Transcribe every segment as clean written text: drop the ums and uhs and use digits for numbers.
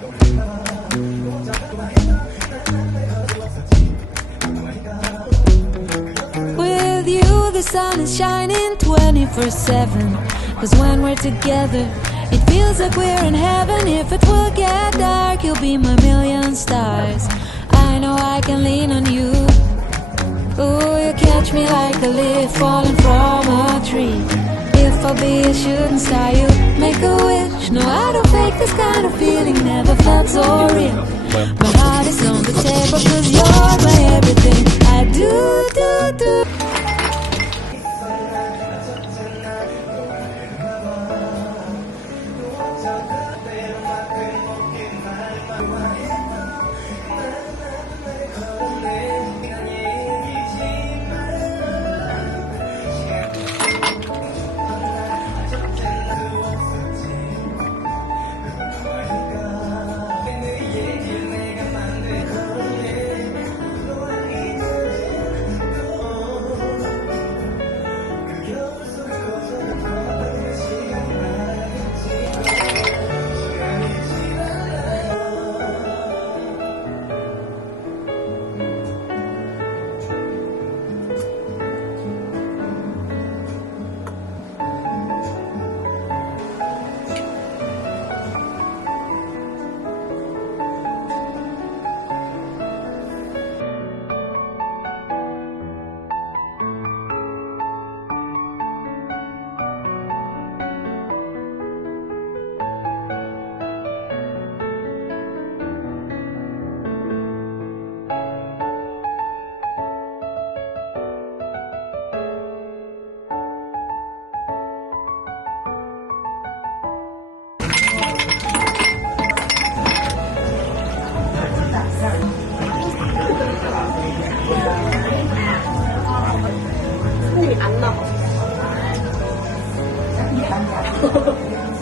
With you the sun is shining 24/7. Cause when we're together it feels like we're in heaven. If it will get dark you'll be my million stars. I know I can lean on you. Ooh, you catch me like a leaf falling from a tree. If I'll be a shooting star, you make a wish. No, I don't fake this kind of feeling, never felt so real. My heart is on the table cause you're my everything. I do.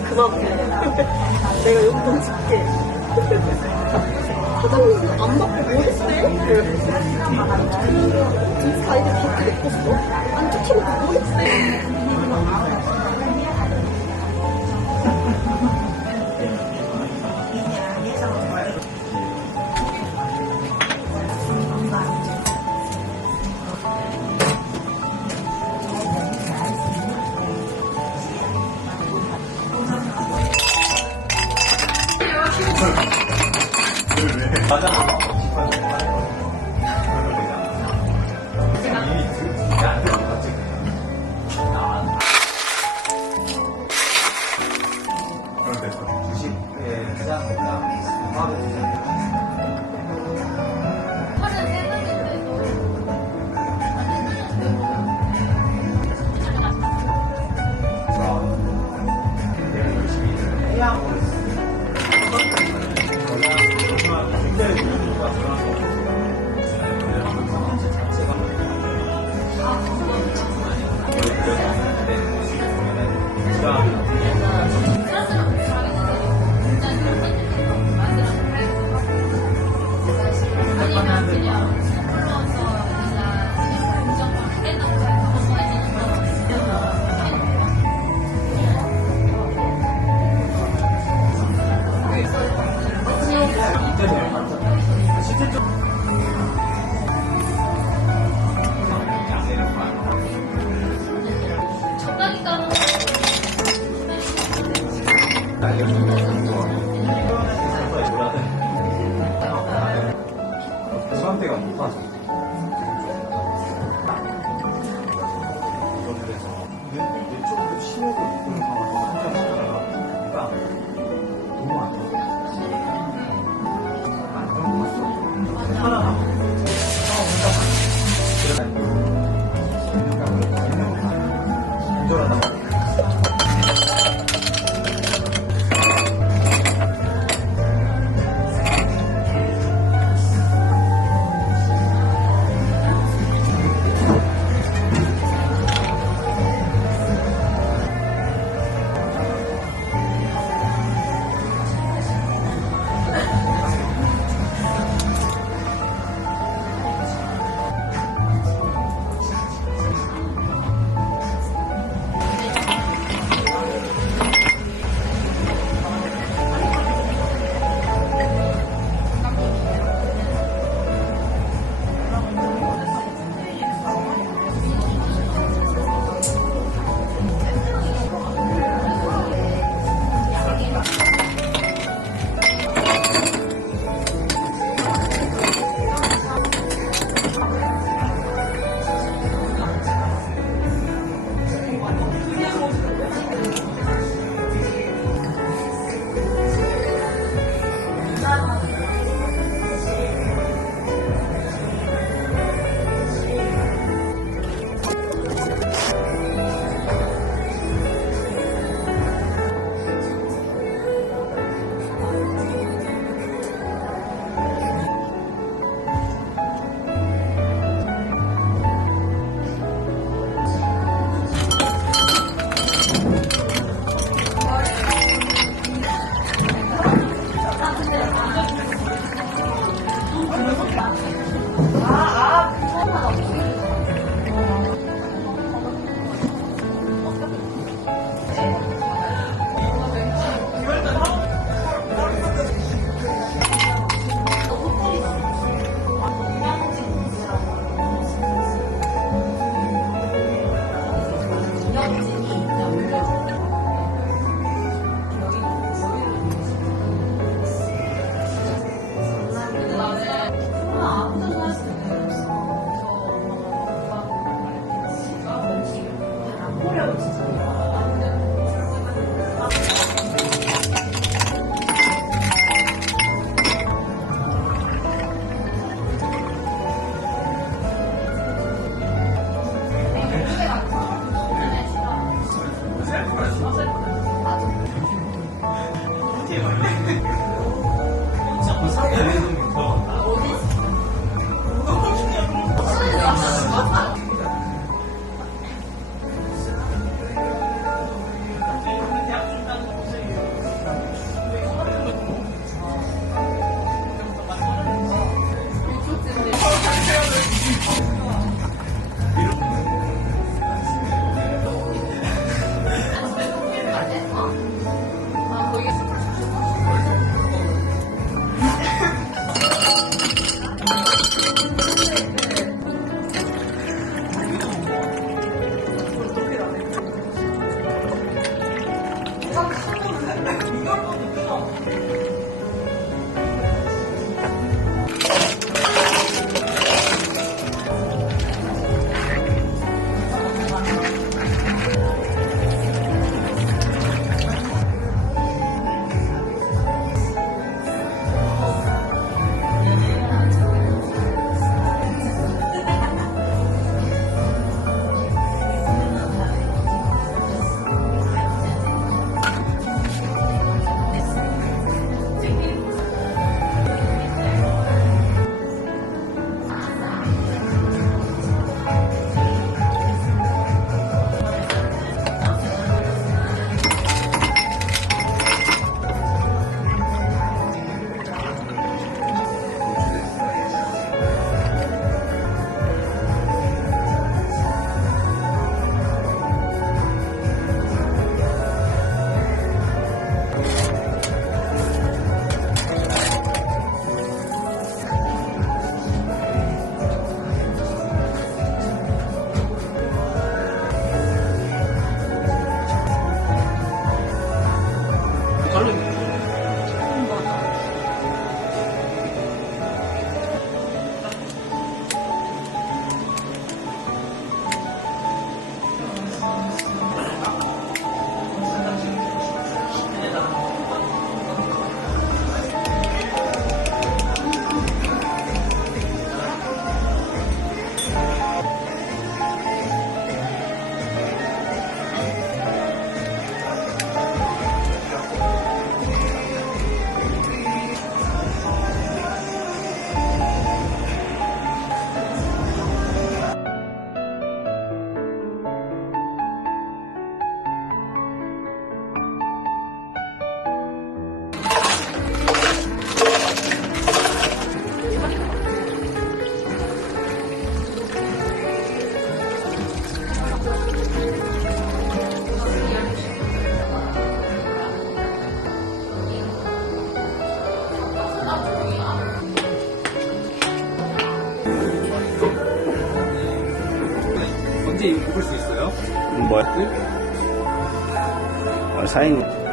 그만 내가 용돈 줄게. 사장님 안 받고 뭐 했어요? 인스타 아이디 밖에 냈었어? 안 찍히고 뭐 했어요? 수험대가 못 가서 이쪽으로 치려고 이끌어 가서 한장 치다가 너무 안 돼. 안 들어갔어. 살아남아. 운전하다가 언제 이거 먹을 수 있어요? 뭐였지? 사장님